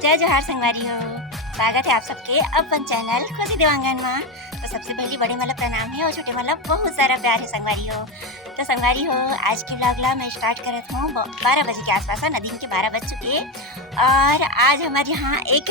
जय जोहार संगवारी हो। स्वागत है आप सबके अपन चैनल खुशी देवांगन में। तो सबसे पहले बड़े वाला प्रणाम है और छोटे वाला बहुत सारा प्यार है संगवारी हो। तो संगवारी हो, आज की व्लॉग ला मैं स्टार्ट करत हूँ 12 बजे के आसपास। नदीम के 12 बज चुके और आज हमारे यहाँ एक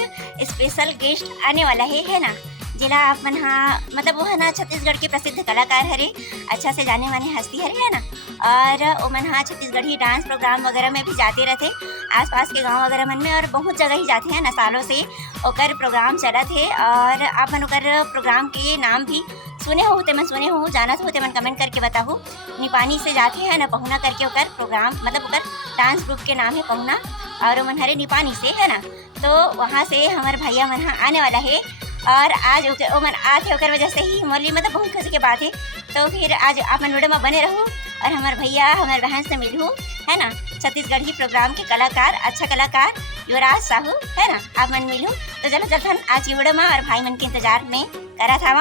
स्पेशल गेस्ट आने वाला है ना, जिला आप मन हाँ मतलब वो है ना छत्तीसगढ़ के प्रसिद्ध कलाकार हरे, अच्छा से जाने माने हस्ती हरे है ना। और वो मन हाँ छत्तीसगढ़ी डांस प्रोग्राम वगैरह में भी जाते रहते आसपास के गांव वगैरह मन में, और बहुत जगह ही जाते हैं ना। सालों से ओकर प्रोग्राम चला थे और आप मन ओकर प्रोग्राम के नाम भी सुने हो ते मन सुने हो, जानत हो ते मन कमेंट करके बताहू। निपानी से जाते हैं ना पहुना करके ओकर प्रोग्राम, मतलब ओकर डांस ग्रुप के नाम है पहुना, और मन हरे निपानी से है ना। तो वहाँ से हमारे भैया मन हाँ आने वाला है और आज वो मन आते ओकर वजह से ही मोली मतलब बहुत खुशी की बात है। तो फिर आज आप मन वीडियो में बने रहूँ और हमारे भैया हमारे बहन से मिलूँ है ना। छत्तीसगढ़ी प्रोग्राम के कलाकार, अच्छा कलाकार युवराज साहू है ना, आप मन मिलूँ। तो चलो चलते आज की वीडियो में और भाई मन के इंतजार में करा था।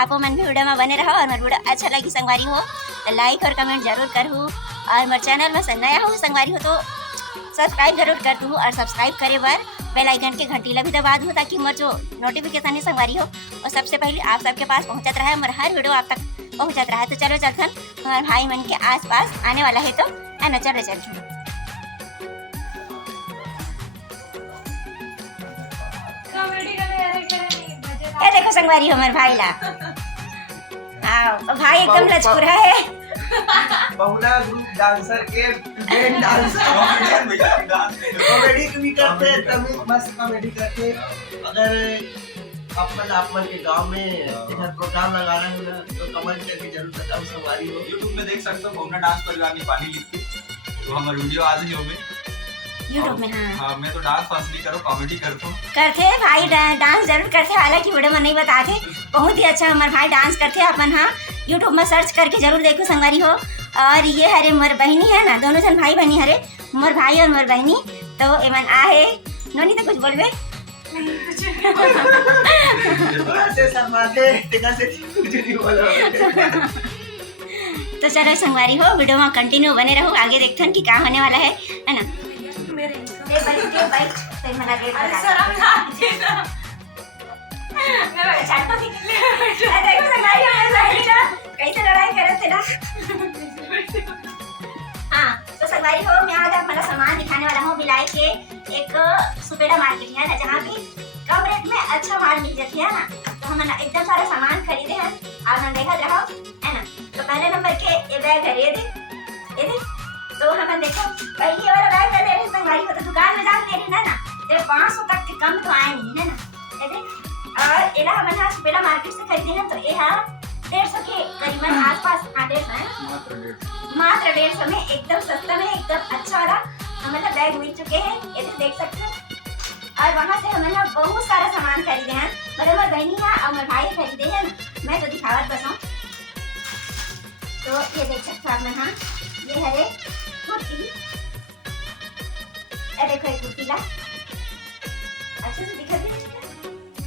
आप मन भी वीडियो में बने रहो और मेरे वीडियो अच्छा लगी संगवारी हो तो लाइक और कमेंट जरूर करूँ, और मेरे चैनल में नया हो संगवारी हो तो सब्सक्राइब जरूर कर दूँ, और सब्सक्राइब करे बार बेल आइकन के घंटी ला भी दबा दूँ ताकि मोर जो नोटिफिकेशन है संगवारी हो और सबसे पहले आप सबके पास पहुँचत रहा है, मेरा हर वीडियो आप तक पहुँचत रहा है। तो चलो चलथन हमारे भाई मन के आसपास आने वाला है तो है ना, चलो चलते। ये देखो संगवारी हो हमारे भाई ला, हाँ भाई एकदम लचकुरा है। बहुला ग्रुप डांसर के मेन डांसर कॉमेडी भी करते हैं, तभी मस्त कॉमेडी करते। अगर आप मन के गांव में इधर प्रोग्राम लगाना है ना तो कमेंट करके जरूर बताओ संगवारी हो। YouTube में देख सकते हो बहुना डांस परिवार निपानी लिख के, तो हमारा वीडियो आज ही होगे यूट्यूब में। हाँ मैं तो डांस फांस नहीं करो, कॉमेडी करता हूँ। करते हैं भाई डांस जरूर करते, हालांकि वीडियो में नहीं बताते। बहुत ही अच्छा हमारे भाई डांस करते हैं अपन। हाँ यूट्यूब में सर्च करके जरूर देखो संगवारी हो। और ये हरे मोर बहनी है ना, दोनों जन भाई बहनी हरे, मोर भाई और मोर बहनी। तो एमन आहे नोनी तो कुछ बोलबे तो चलो संगवारी हो वीडियो में कंटिन्यू बने रहो, आगे देखते हैं कि क्या होने वाला है ना। कैसे लड़ाई करे थे ना। हाँ तो संगवारी हो, मैं आज अपना सामान दिखाने वाला हूँ भिलाई के एक सुपेरा मार्केट है ना, जहाँ पे कम रेट में अच्छा माल मिल जाती है ना। तो हम एकदम सारा सामान खरीदे हैं, आप हम देखा रहो है ना। तो पहले नंबर के ये बैग है, ये देख। तो हम देखो पहले वाला बैग ले रहे संगवारी हो, तो दुकान में जाके ले रहे ना तो 500 तक के कम तो आए नहीं है ना, ये देख। और एला हम यहाँ सुपेरा मार्केट से खरीदे हैं, तो ये 150 के करीबन आसपास। हाँ 150 है, मात्र 150 में एकदम सस्ता में एकदम अच्छा वाला हमें बैग मिल चुके हैं, ये देख सकते हैं। और वहाँ से हमने बहुत सारा सामान खरीदे हैं, मतलब बहनी है और मेरे भाई खरीदे हैं, मैं तो दिखावत बस हूँ। तो ये देख सकते हैं आप। हाँ ये हरे कुर्ती, ये देखो ये कुर्ती ला अच्छे से दिखा दी,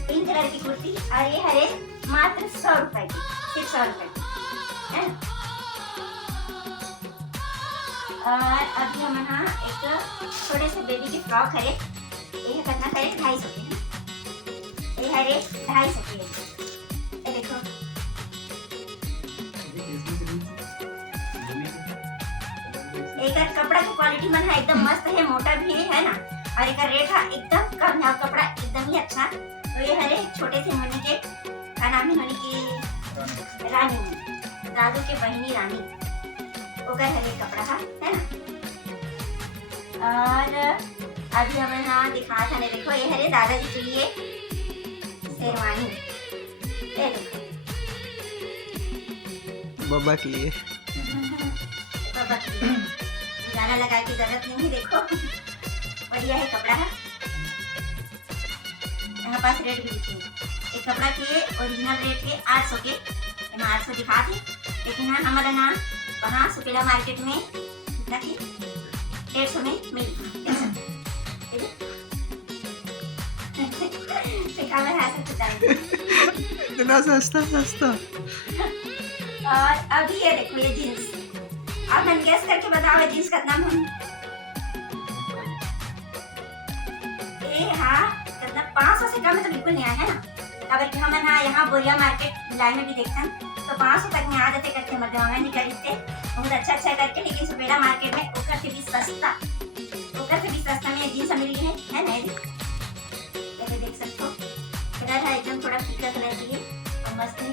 पिंक कलर की कुर्ती। और ये हरे मात्र 100 रुपए की, सिर्फ 100 रुपए की है ना। और अभी हम यहाँ एक छोटे से बेबी की फ्रॉक हरे, ये कितना करे 250 के, ये हरे 250 के। ये देखो एक कपड़ा की क्वालिटी मन है एकदम मस्त है, मोटा भी है ना। और एक रेट है एकदम कम है, कपड़ा एकदम ही अच्छा। तो ये हरे छोटे से मनी के का नाम है, मनी की रानी, दादू के बहिनी रानी, ओकर हरे कपड़ा है ना। और अभी हमें यहाँ दिखा था, देखो ये हरे दादाजी के लिए शेरवानी, ये देखो बाबा की लिए बाबा की लिए गाना लगाए की जरूरत नहीं है, देखो बढ़िया है कपड़ा है। यहाँ पास रेट भी लिखे एक कपड़ा के ओरिजिनल रेट के 800 के, 800 दिखा थे, लेकिन हाँ हमारा नाम वहाँ सुपेरा मार्केट में कितना थी 150 में मिली। इतना सस्ता। और अभी ये देखो ये जीन्स, आप मन गेस करके बताओ ये जीन्स का नाम हम। ये हाँ 500 से कम में तो बिल्कुल नहीं आया है ना। अगर कि हम ना यहाँ बोरिया मार्केट लाइन में भी देखते तो 500 तक में आ जाते करके मर्दवांगा नहीं खरीदते बहुत अच्छा अच्छा करके, लेकिन सुबेरा मार्केट में ओकर से भी सस्ता में जींस मिल रही है ना। ऐसे देख सकते हो, कलर है एकदम थोड़ा फीका कलर की है और मस्त है।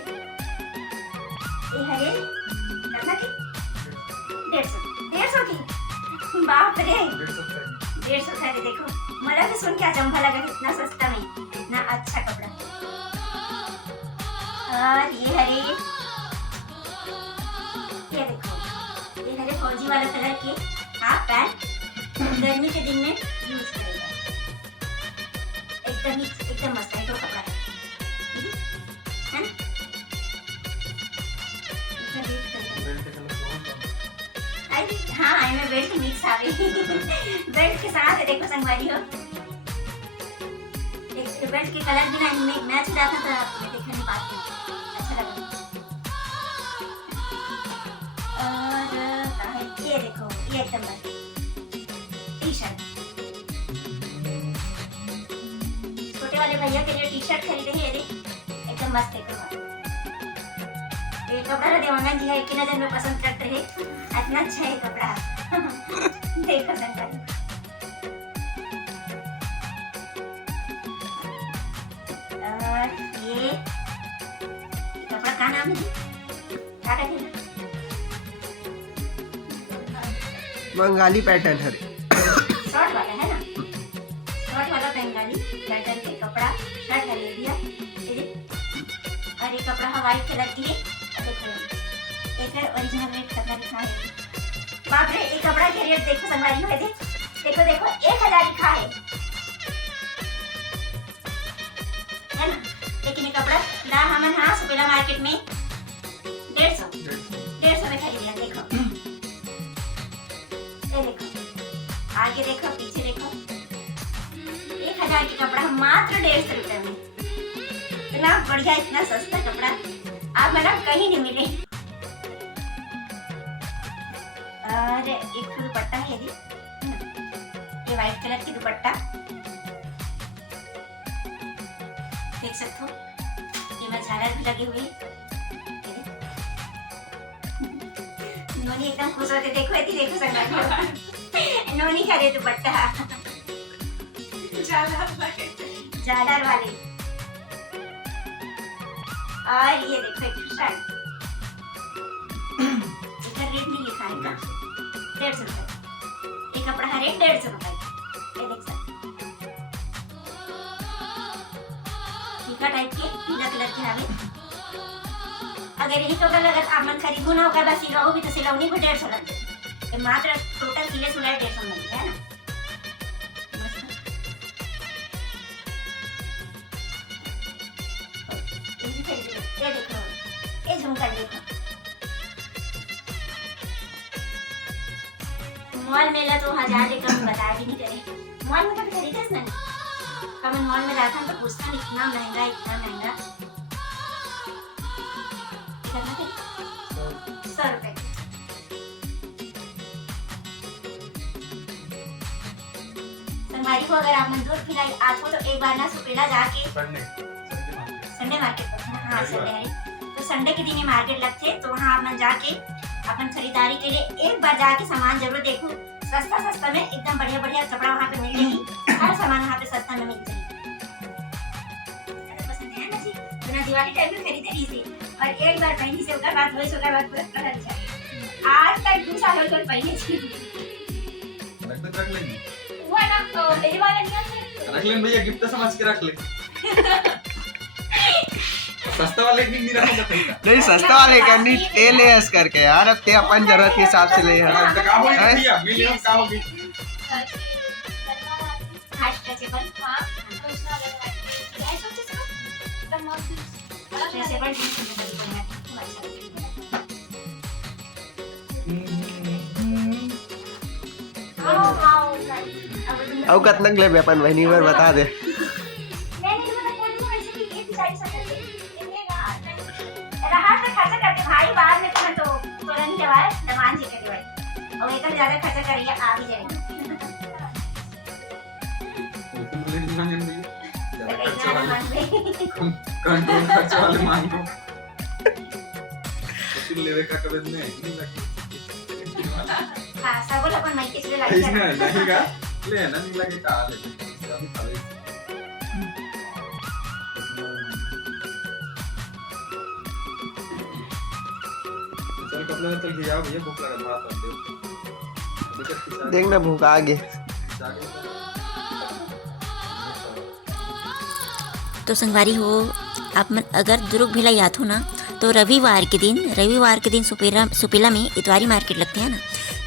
ये है कितना की 150 की, बाप रे 150 का। देखो मला भी सुन के अचंभा लगा कि इतना सस्ता में इतना अच्छा कपड़ा। और ये हरे, ये देखो ये हरे फौजी वाला कलर के हाफ पैंट, गर्मी के दिन में यूज करेगा, एकदम मस्त है तो कपड़ा है ना। हाँ मैं बेल्ट मिक्स आ गई बेल्ट के साथ देखो संगवारी हो, बेल्ट के कलर भी ना मैच हो रहा था तो देखने नहीं पाती, अच्छा लगा। और ये देखो ये एकदम टी शर्ट, छोटे वाले भैया के लिए टी शर्ट खरीदे हैं, ये एकदम मस्त है। ये कपड़ा देवांगन जी है एक नजर में पसंद करते हैं, इतना अच्छा है कपड़ा देखो संगवारी। ये कपड़ा का नाम है क्या कहते हैं? बंगाली पैटर्न है, शॉर्ट वाला है ना, शॉर्ट वाला बंगाली पैटर्न के कपड़ा शर्ट ले लिया। और ये कपड़ा है व्हाइट कलर की, एक ओरिजिनल रेट कितना लिखा है, बाप रे। ये कपड़ा के रेट देखो संगवारी हो, देखो 1000 लिखा है ना। लेकिन ये कपड़ा ना हम यहाँ सुबेला मार्केट में 150 में खरीद लिया। देखो ये देखो आगे देखो पीछे देखो, 1000 की कपड़ा मात्र 150 रुपए में, इतना बढ़िया इतना सस्ता कपड़ा आप मतलब कहीं नहीं मिले। और एक दुपट्टा है ये व्हाइट कलर की दुपट्टा देख सकते हो, ये में झालर भी लगे हुए। नोनी एकदम खुश होते देखो संगवारी नोनी का ये दुपट्टा झालर वाले। और ये देखो एक शर्ट, इसका रेट नहीं लिखा है, 150 रुपए। ये कपड़ा है रेट 150 रुपए, ये देख सकते फीका टाइप के पीला कलर के हवे। अगर यही टोटल अगर आप मन खरीदू ना होगा बस सिलाओ भी तो सिलाऊनी को 150 लग जाए, मात्र टोटल सिले सुलाए 150 में है ना। ये देखो ये झुमका देखो, मॉल में ला तो 1000 से कम बता भी नहीं करे। मॉल में कभी खरीदे ना, कभी मॉल में जाता तो पूछता इतना महंगा 100 रुपए। संगवारी को अगर आप मंजूर फिलहाल आज हो तो एक बार ना सुपेला जाके संडे मार्केट पर, हाँ संडे है तो संडे के दिन ये मार्केट लगते तो वहाँ आप जाके अपन खरीदारी के लिए एक बार जाके सामान जरूर देखो। सस्ता में एकदम बढ़िया कपड़ा वहाँ पे मिल जाएगी, हर सामान वहाँ पे सस्ता में मिल जाएगी। पसंद है ना जी, बिना दिवाली टाइम में खरीदे नहीं थी और एक बार पहनी से उसका बात वही सोचा बात पूरा कर जाए। आज तक 2 साल हो गए पहने थी, रख लेंगे वो ना तो मेरे वाला नहीं रख लेंगे भैया, गिफ्ट समझ के रख ले सस्ता वाले की नहीं रखा था, नहीं सस्ता वाले का नहीं ते ले ऐस करके यार, अब ते अपन जरूरत के हिसाब से ले यार। का हो भैया मिनिमम का होगी स्ट्रेचेबल, हां स्ट्रेचेबल अब कतनक ले अपन बहनी बार बता दे। और एक ज्यादा खर्चा करिए आ भी जाएगी। खर्च वाले मांगो लेवे का कबे नहीं लगे हां सगळं पण माहिती तुला नहीं लागतं नहीं का ले ना नहीं लगे का ले अभी खा ले चल कपड़ा चल के जाओ भैया भूख लगा भात और दे देखना भूख आगे। तो संगवारी हो आप मन अगर दुर्ग भिला याद हो ना तो रविवार के दिन सुपेला में इतवारी मार्केट लगते हैं ना,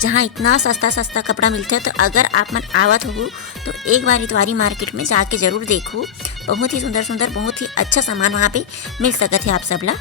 जहाँ इतना सस्ता कपड़ा मिलता है। तो अगर आप मन आवत हो तो एक बार इतवारी मार्केट में जाके ज़रूर देखो। बहुत ही सुंदर बहुत ही अच्छा सामान वहाँ पे मिल सकत है आप सब ला।